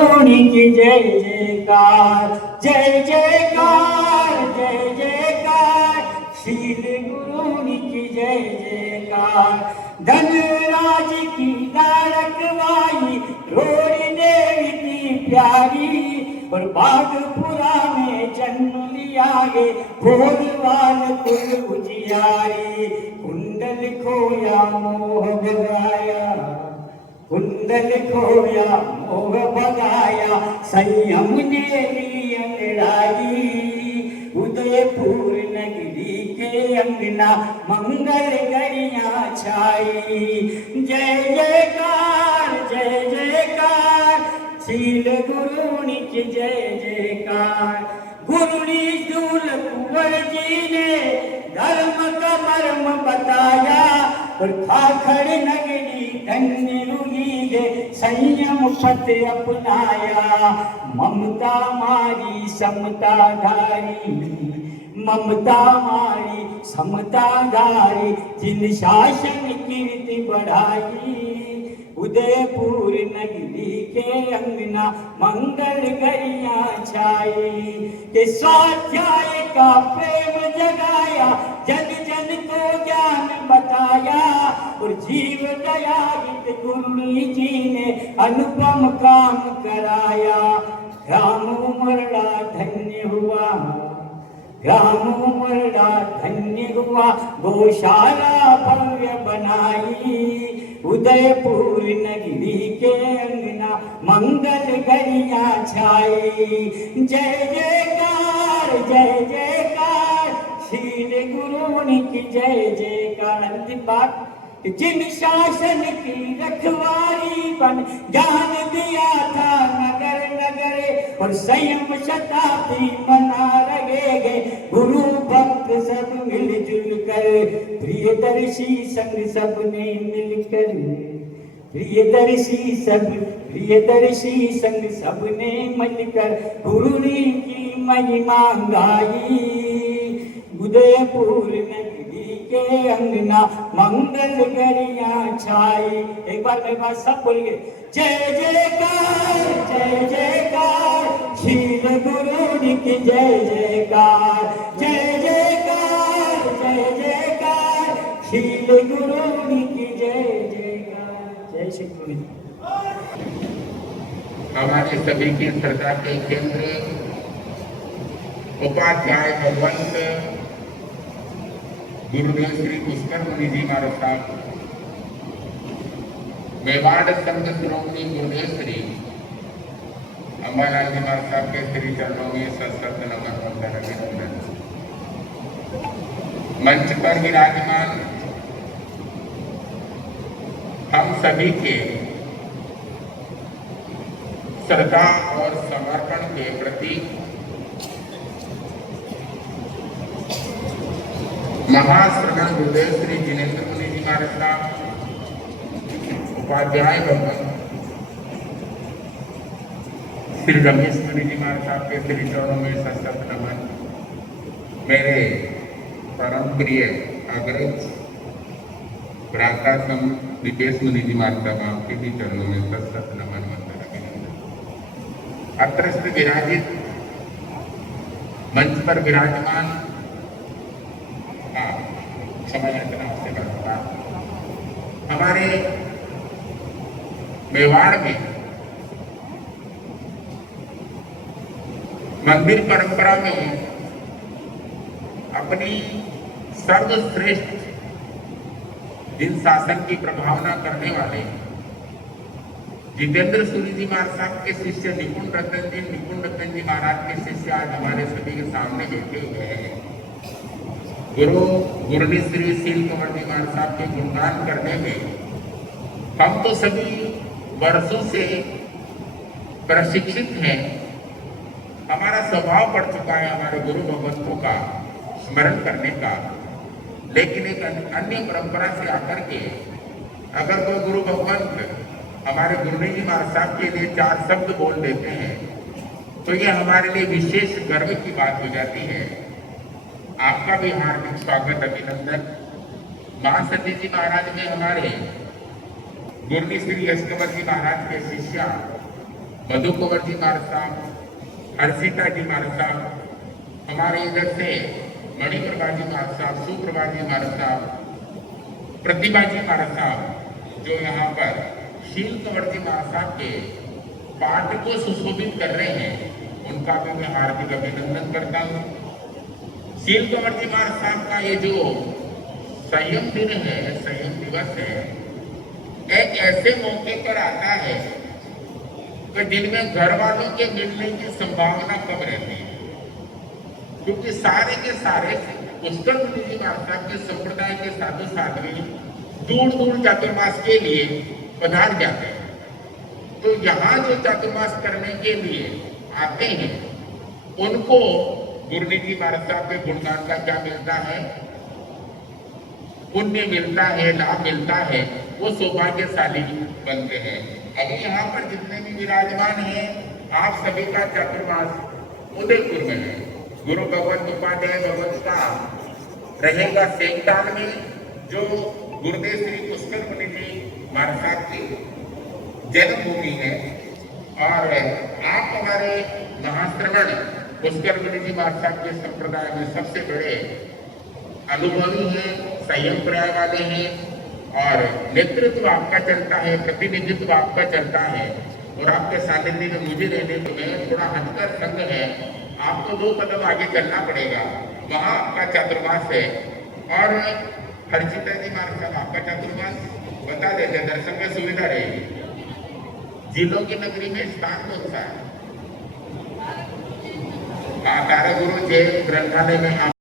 की जय जयकार, जय जयकार, जय जयकार, शील गुरुनी की जय जयकार। धनराज की रखवाई रोड़ी देवी की प्यारी, और बागपुरा में जन्म लिया गे भोरवाल कुल उजियारी। कुंडल खोया मोह भगाया, कुंडल खोया मोह भगाया, संयम ने ली अंगड़ाई। उदयपुर नगरी के अंगना मंगल गरिया छाई। जय जयकार, जय जयकार, शील गुरुनी की जय जयकार। गुरुनी शूल कुंवर जी ने धर्म का मर्म बताया, और खाखड़ नगरी धन्य रुई गे संयम पथ अपनाया। ममता मारी समता धारी, ममता मारी समता धारी, जिन शासन कीर्ति बढ़ाई। उदयपुर नगरी के अंगना मंगल गरिया छाई। के स्वाध्याय का प्रेम जगाया, जन जन को ज्ञान बताया, और जीव दयालित गुरुनी जी ने अनुपम काम कराया। ग्राम उमरड़ा धन्य हुआ, ग्राम उमरड़ा धन्य हुआ, गौशाला भव्य बनाई। उदयपुर नगरी के अंगना मंगल गरिया छाई। जय जयकार, जय जयकार, शील गुरुनी की जय जयकार। अंतिम बात, जिन शासन की रखवारी बन ज्ञान दिया था नगर नगरे, और संयम शताब्दी मना रहेगे गुरु भक्त सब मिलजुल कर। प्रियदर्शी संग सबने मिलकर, प्रियदर्शी संग सबने मिलकर गुरुनी की महिमा गाई। उदयपुर नगरी के अंगना मंगल गरिया छाई। एक बार सब बोलिए, जय जयकार, जय जयकार, शील गुरुनी की जय जयकार। जय जयकार, जय जयकार, शील गुरुनी की जय जयकार। जय श्री गुरु। हमारे सभी की श्रद्धा के केंद्र उपाध्याय भगवंत गुरुदेव श्री पुष्कर मुनि जी महाराज साहब, मेवाड़ संघ श्रोमणी गुरुदेव श्री अंबालाल जी महाराज साहब के श्री चरणों में सशक्त नमन वंदन अभिनंदन। मंच पर विराजमान हम सभी के श्रद्धा और समर्पण के प्रति महाश्रवण गुरुदेव श्री जिनेन्द्र मुनि जी महाराज साहब, उपाध्याय भगवंत श्री रमेश मुनि जी महाराज साहब के श्री चरणों में सशक्त नमन। मेरे परम प्रिय अग्रज भ्राता सम दीपेश मुनि जी महाराज साहब, आपके भी चरणों में सशक्त नमन वंदन अभिनंदन। अत्रस्त विराजित मंच पर विराजमान हमारे मेवाड़ में मंदिर परंपरा में अपनी सर्वश्रेष्ठ दिन शासन की प्रभावना करने वाले जितेंद्र सूरी जी महाराज साहब के शिष्य निपुण रतन जी महाराज के शिष्य आज हमारे सभी के सामने बैठे हुए हैं। गुरुनी श्री शील कुंवर जी महाराज साहब के गुणगान करने में हम तो सभी वर्षों से प्रशिक्षित हैं। हमारा स्वभाव पड़ चुका है हमारे गुरु भगवंतों का स्मरण करने का, लेकिन एक अन्य परंपरा से आकर के अगर कोई गुरु भगवंत हमारे गुरुनी जी महाराज साहब के लिए 4 शब्द बोल देते हैं तो ये हमारे लिए विशेष गर्व की बात हो जाती है। आपका भी हार्दिक स्वागत अभिनंदन। महासती जी महाराज में हमारे गुरुनी श्री यशकुंवर जी महाराज के शिष्या मधु कुंवर जी महाराज साहब, हर्षिता जी महाराज साहब, हमारे इधर से मणिप्रभा जी महाराज साहब, सुप्रभा जी महाराज साहब, प्रतिभा जी महाराज साहब, जो यहाँ पर शील कंवर जी महाराज साहब के पाठ को सुशोभित कर रहे हैं, उनका भी मैं हार्दिक अभिनंदन करता हूँ। शील कंवर जी महाराज साहब का ये जो संयम दिन है, संयम दिवस है, एक ऐसे मौके पर आता है कि जिनमें घर वालों के मिलने की संभावना कम रहती है, क्योंकि सारे के सारे पुष्कर मुनि जी महाराज साहब के संप्रदाय के साधु साध्वी दूर दूर चातुर्मास के लिए पधार जाते हैं। तो यहाँ जो चातुर्मास करने के लिए आते हैं, उनको गुरुजी जी महाराज साहब के गुणगान का क्या मिलता है? पुण्य मिलता है, लाभ मिलता है, वो सौभाग्यशाली बनते हैं। अभी यहाँ पर जितने भी विराजमान हैं, आप सभी का चातुर्मास उदयपुर में है। गुरु भगवत उपाध्याय भगवत का रहेगा सेकताल में, जो गुरुदेव श्री पुष्कर मुनि जी महाराज साहब की जन्मभूमि है। और आप हमारे महाश्रवण पुष्कर मुनि जी महाराज साहब के संप्रदाय में सबसे बड़े अनुभवी हैं, संयम पर्याय वाले हैं, और नेतृत्व आपका चलता है, प्रतिनिधित्व आपका चलता है। और आपके सानिध्य में मुझे रहने में थोड़ा हटकर संग है, आपको 2 कदम आगे चलना पड़ेगा, वहाँ आपका चातुर्मास है। और हर्षिता जी महाराज साहब, आपका चातुर्मास बता देते, दर्शन में सुविधा रहेगी। जिलों की नगरी में स्थान कौन सा है? तारा गुरु जैन ग्रंथालय में